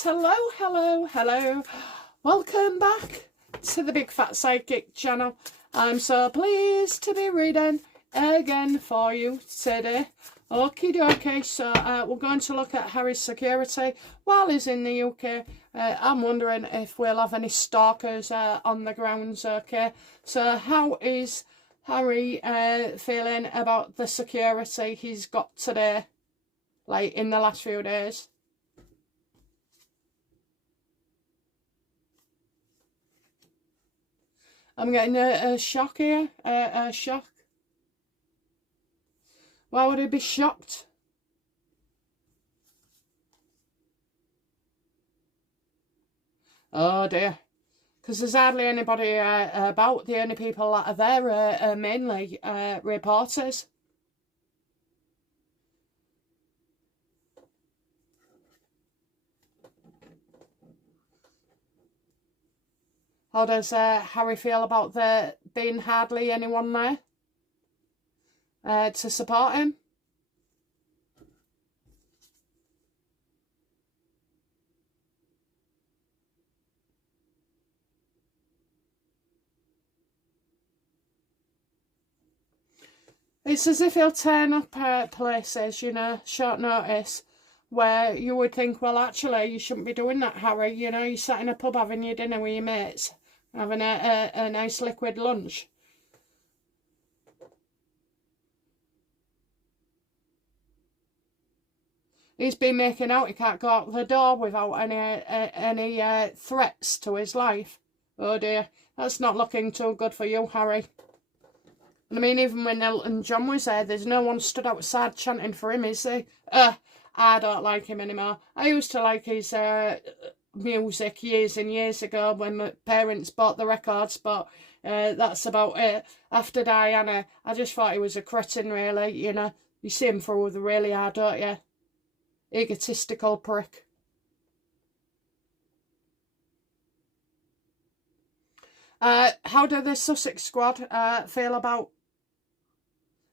friends, hello. Welcome back to the Big Fat Psychic channel. I'm so pleased to be reading again for you today. Okie dokie, so we're going to look at Harry's security while he's in the UK. I'm wondering if we'll have any stalkers on the grounds, okay? So how is Harry feeling about the security he's got today, like in the last few days? I'm getting a shock here, a shock. Why would he be shocked? Oh dear. Because there's hardly anybody about. The only people that are there are mainly reporters. How does Harry feel about there being hardly anyone there to support him? It's as if he'll turn up places, you know, short notice, where you would think, well, actually, you shouldn't be doing that, Harry. You know, you sat in a pub having your dinner with your mates, having a nice liquid lunch. He's been making out he can't go out the door without any threats to his life. Oh dear, that's not looking too good for you, Harry. And I mean, even when Elton John was there, there's no one stood outside chanting for him, is there? I don't like him anymore. I used to like his music years and years ago when my parents bought the records, but that's about it. After Diana, I just thought he was a cretin, really, you know. You see him through the really hard, don't you? Egotistical prick. How do the Sussex squad feel about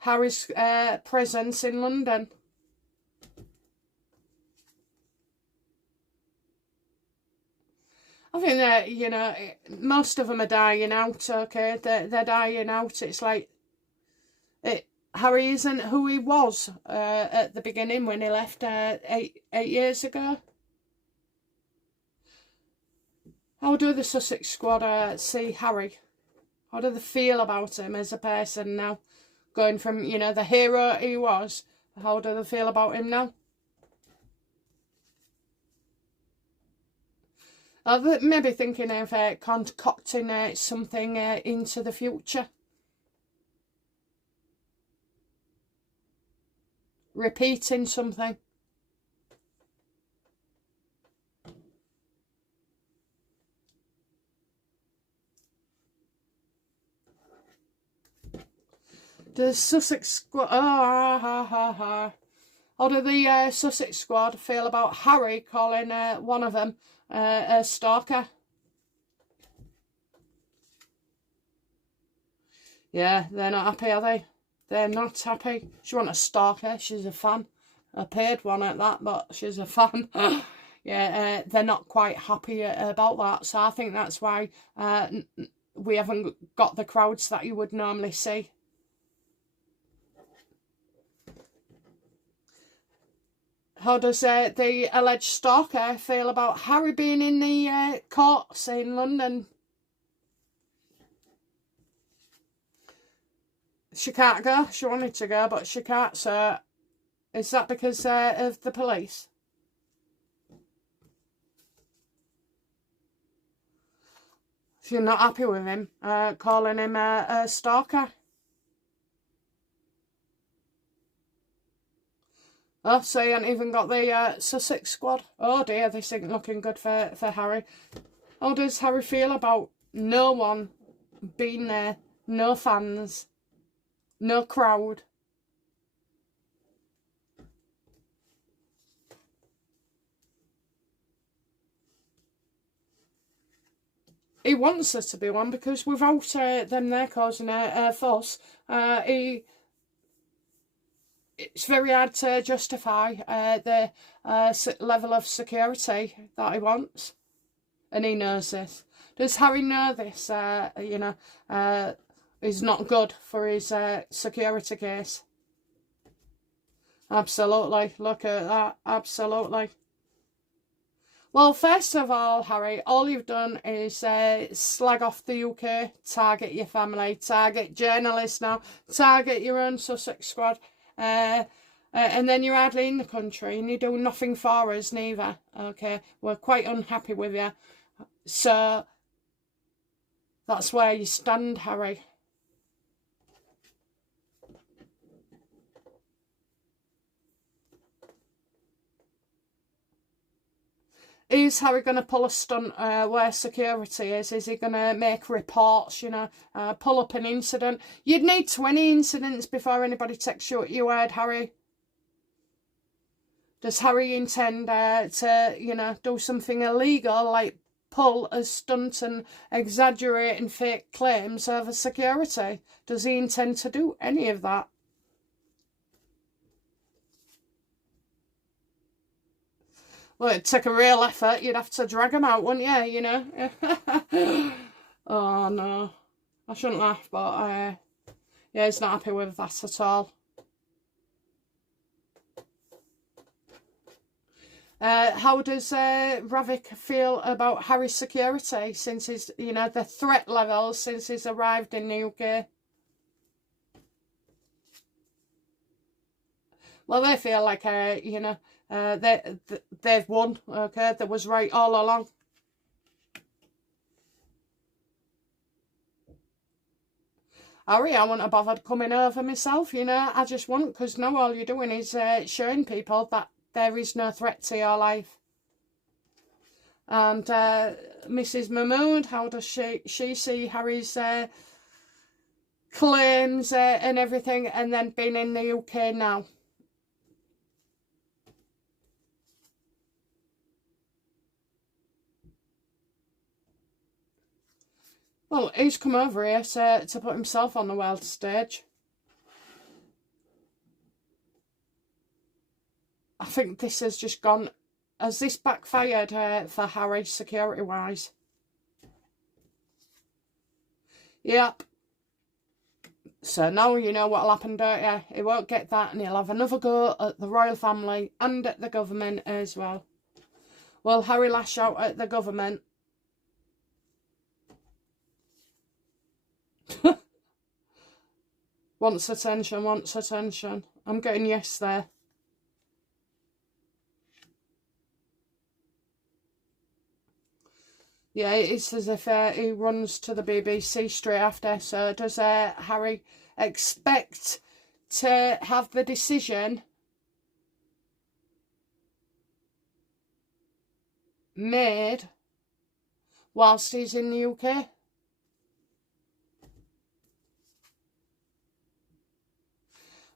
Harry's presence in London? I think that, you know, most of them are dying out, okay? They're dying out. It's like Harry isn't who he was at the beginning when he left 8 years ago. How do the Sussex squad see Harry? How do they feel about him as a person now? Going from, you know, the hero he was, how do they feel about him now? Maybe thinking of concocting something into the future. Repeating something. The Sussex squad. How do the Sussex squad feel about Harry calling one of them a stalker? Yeah, they're not happy, are they? They're not happy. She wasn't a stalker. She's a fan. A paid one at that, but she's a fan. Yeah, they're not quite happy about that. So I think that's why we haven't got the crowds that you would normally see. How does the alleged stalker feel about Harry being in the courts in London? She can't go. She wanted to go, but she can't. So is that because of the police? She's not happy with him, calling him a stalker. Oh, so you haven't even got the Sussex squad. Oh dear, this ain't looking good for Harry. How does Harry feel about no one being there? No fans. No crowd. He wants there to be one because without them there causing a fuss, he it's very hard to justify the level of security that he wants. And he knows this. Does Harry know this, you know, is not good for his security case? Absolutely. Look at that. Absolutely. Well, first of all, Harry, all you've done is slag off the UK, target your family, target journalists now, target your own Sussex squad, and then you're hardly in the country and you do nothing for us neither, okay? We're quite unhappy with you. So, that's where you stand, Harry. Is Harry going to pull a stunt where security is? Is he going to make reports, you know, pull up an incident? You'd need 20 incidents before anybody takes you at your word, Harry. Does Harry intend to, you know, do something illegal, like pull a stunt and exaggerate and fake claims over security? Does he intend to do any of that? Well, it'd take a real effort. You'd have to drag him out, wouldn't you? You know? Oh, no. I shouldn't laugh, but yeah, he's not happy with that at all. How does Ravik feel about Harry's security since his, you know, the threat levels since he's arrived in the UK? Well, they feel like, you know, they've won, okay? That was right all along. Harry, I wouldn't have bothered coming over myself, you know. I just wouldn't, because now all you're doing is showing people that there is no threat to your life. And Mrs. Mahmood, how does she see Harry's claims and everything, and then being in the UK now? Well, he's come over here to put himself on the world stage. I think this has just gone... Has this backfired for Harry, security-wise? Yep. So now you know what'll happen, don't you? He won't get that, and he'll have another go at the royal family and at the government as well. Will Harry lash out at the government? Wants attention, wants attention. I'm getting yes there. Yeah, it's as if he runs to the BBC straight after. So does Harry expect to have the decision made whilst he's in the UK?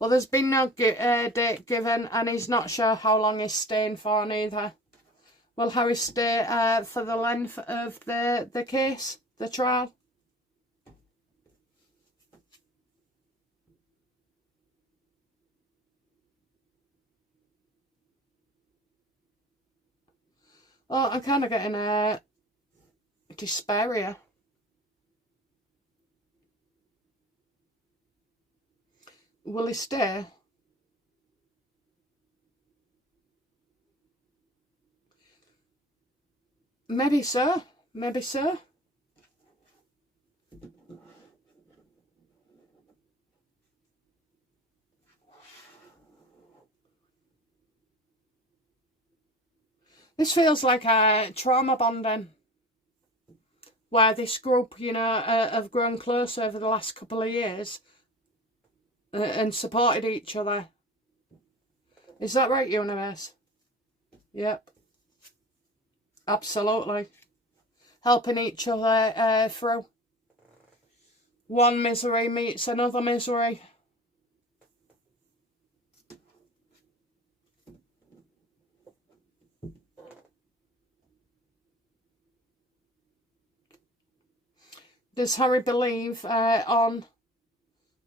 Well, there's been no date given, and he's not sure how long he's staying for neither. Will Harry stay for the length of the case, the trial? Oh, I'm kind of getting despair here. Will he stay? Maybe so. Maybe so. This feels like a trauma bonding, where this group, you know, have grown close over the last couple of years and supported each other. Is that right, universe? Yep. Absolutely. Helping each other through. One misery meets another misery. Does Harry believe on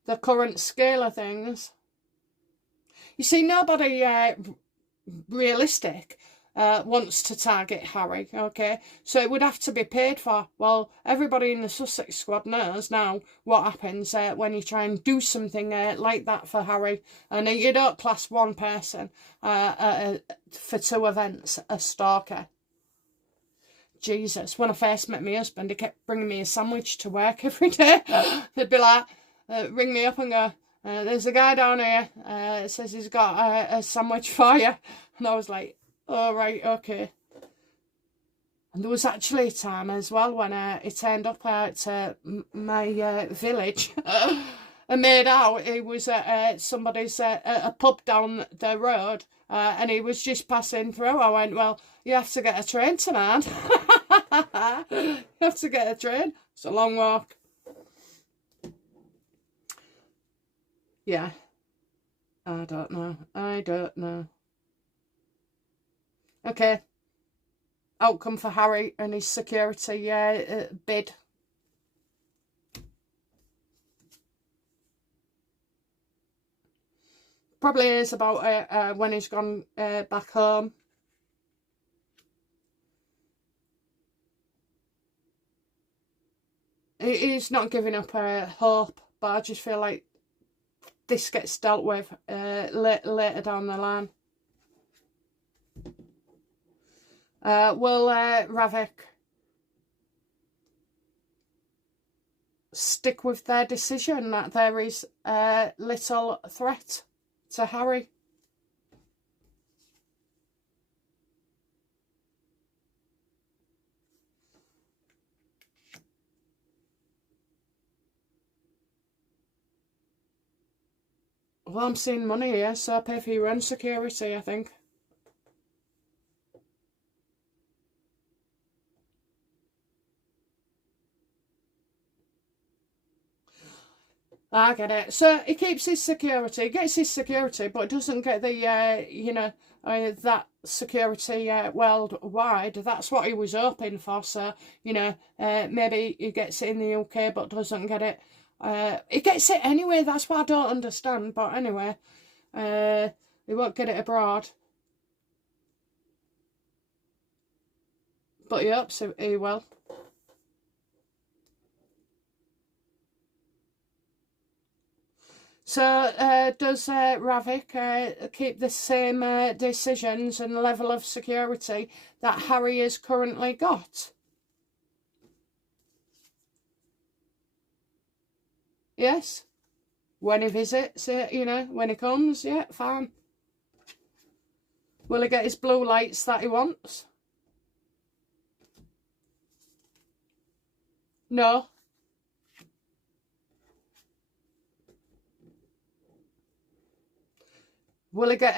the current scale of things? You see, nobody realistic wants to target Harry, okay? So it would have to be paid for. Well, everybody in the Sussex squad knows now what happens when you try and do something like that for Harry. And you don't class one person for two events a stalker. Jesus, when I first met my husband, he kept bringing me a sandwich to work every day. He'd be like, ring me up and go, there's a guy down here, says he's got a sandwich for you. And I was like, oh, right, okay. And there was actually a time as well when he turned up to my village and made out he was at somebody's a pub down the road, and he was just passing through. I went, well, you have to get a train tonight. You have to get a train. It's a long walk. Yeah. I don't know. Okay. Outcome for Harry and his security bid. Probably is about when he's gone back home. He's not giving up hope, but I just feel like this gets dealt with later down the line. Will Ravik stick with their decision that there is little threat to Harry? Well, I'm seeing money here, so pay for your own security, I think. I get it. So he keeps his security, gets his security, but doesn't get the, that security worldwide. That's what he was hoping for. So, maybe he gets it in the UK, but doesn't get it. He gets it anyway. That's what I don't understand. But anyway, he won't get it abroad. But he hopes he will. So, does Ravik keep the same decisions and level of security that Harry has currently got? Yes. When he visits, when he comes, yeah, fine. Will he get his blue lights that he wants? No. Will he get,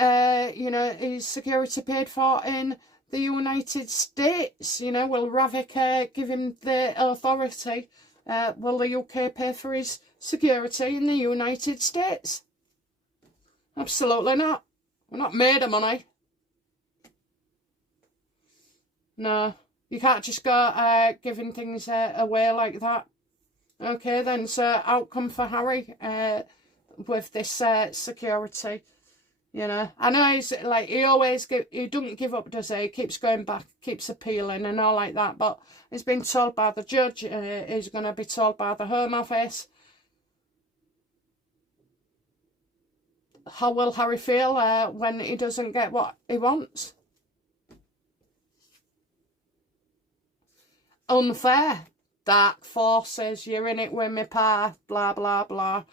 his security paid for in the United States? Will Ravik give him the authority? Will the UK pay for his security in the United States? Absolutely not. We're not made of money. No, you can't just go giving things away like that. Okay then, so outcome for Harry with this security. I know he's like, he doesn't give up, does he? He keeps going back, keeps appealing and all like that, but he's been told by the judge, he's going to be told by the Home Office. How will Harry feel when he doesn't get what he wants? Unfair. Dark forces, you're in it with me, pa, blah, blah, blah.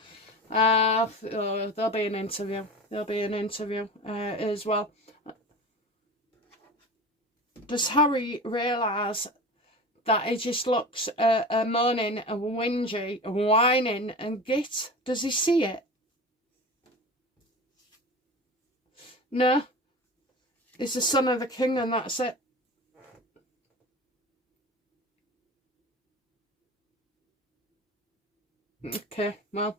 There'll be an interview. There'll be an interview as well. Does Harry realise that he just looks moaning and whingy and whining and git? Does he see it? No. He's the son of the king and that's it. Okay, well,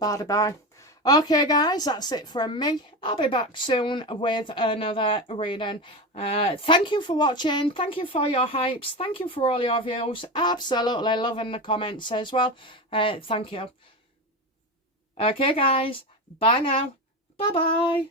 bye-bye. Okay, guys, that's it from me. I'll be back soon with another reading. Thank you for watching. Thank you for your hypes. Thank you for all your views. Absolutely loving the comments as well. Thank you. Okay, guys, bye now. Bye-bye.